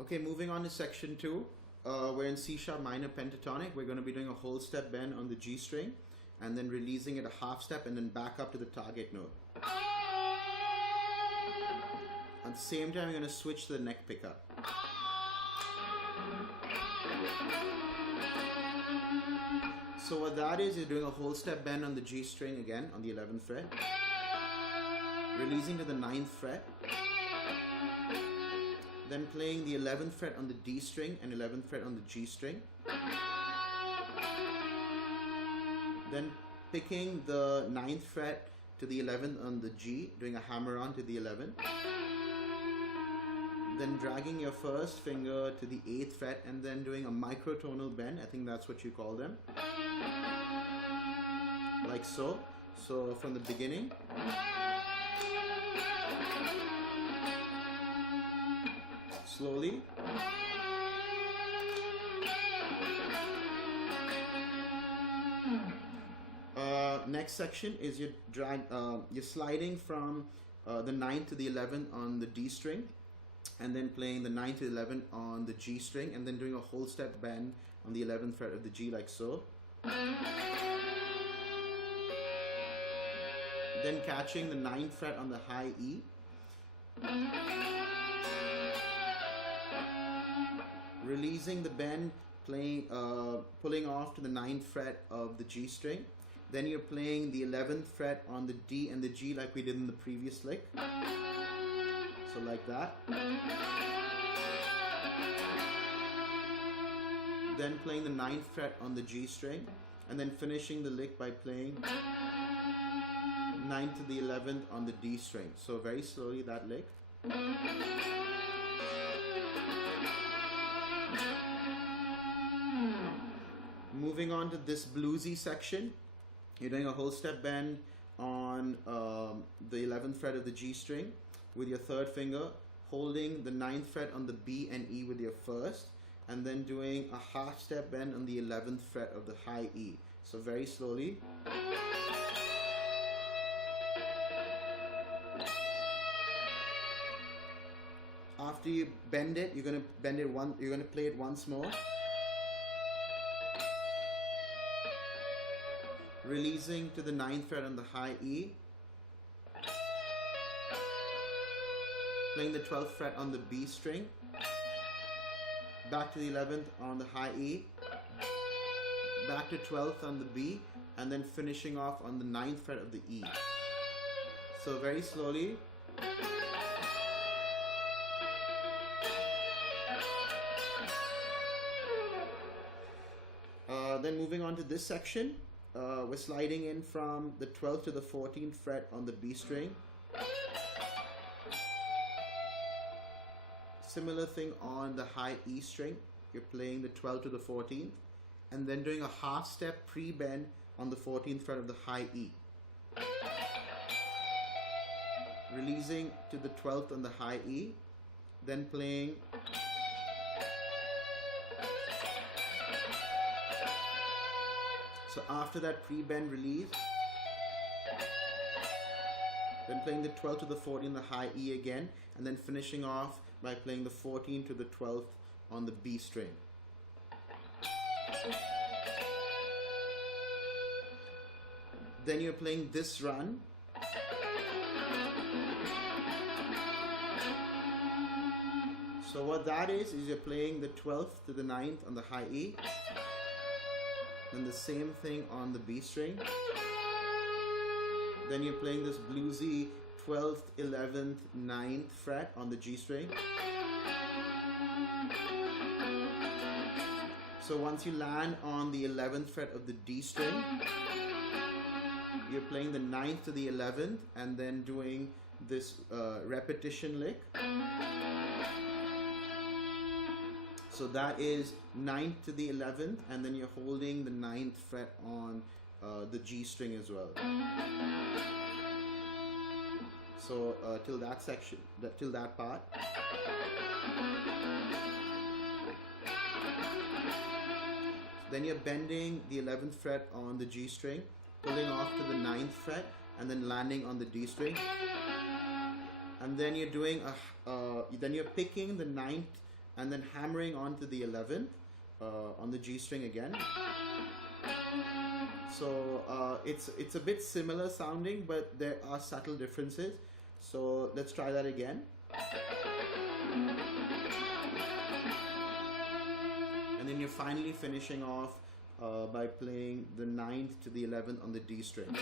Okay, moving on to section 2. We're in C sharp minor pentatonic. We're going to be doing a whole step bend on the G string and then releasing it a half step and then back up to the target note. At the same time, you're going to switch to the neck pickup. So what that is, you're doing a whole step bend on the G string again on the 11th fret, releasing to the 9th fret, then playing the 11th fret on the D string and 11th fret on the G string, then picking the 9th fret to the 11th on the G, doing a hammer on to the 11th, then dragging your first finger to the 8th fret and then doing a microtonal bend. I think that's what you call them, like so. So from the beginning, slowly, next section is you're sliding from the 9th to the 11th on the D string, and then playing the 9th to 11th on the G string, and then doing a whole step bend on the 11th fret of the G, like so. Then catching the 9th fret on the high E, releasing the bend, playing, pulling off to the 9th fret of the G string. Then you're playing the 11th fret on the D and the G like we did in the previous lick. So like that. Then playing the 9th fret on the G string, and then finishing the lick by playing 9th to the 11th on the D string. So very slowly that lick. Moving on to this bluesy section, you're doing a whole step bend on the 11th fret of the G string with your 3rd finger, holding the 9th fret on the B and E with your 1st, and then doing a half step bend on the 11th fret of the high E. So very slowly. After you bend it, you're going to play it once more, releasing to the 9th fret on the high E, playing the 12th fret on the B string, back to the 11th on the high E, back to 12th on the B, and then finishing off on the 9th fret of the E. So very slowly. Then moving on to this section, we're sliding in from the 12th to the 14th fret on the B string. Similar thing on the high E string, you're playing the 12th to the 14th, and then doing a half step pre-bend on the 14th fret of the high E. Releasing to the 12th on the high E, then playing so after that pre-bend release, then playing the 12th to the 14th on the high E again, and then finishing off by playing the 14th to the 12th on the B string. Then you're playing this run. So what that is you're playing the 12th to the 9th on the high E, then the same thing on the B string. Then you're playing this bluesy 12th, 11th, 9th fret on the G string. So once you land on the 11th fret of the D string, you're playing the 9th to the 11th and then doing this repetition lick. So that is 9th to the 11th, and then you're holding the 9th fret on the G string as well. So till that section, till that part. Then you're bending the 11th fret on the G string, pulling off to the 9th fret, and then landing on the D string. And then you're doing then you're picking the 9th and then hammering onto the 11th on the G string again. So it's a bit similar sounding, but there are subtle differences. So let's try that again. And then you're finally finishing off by playing the 9th to the 11th on the D string.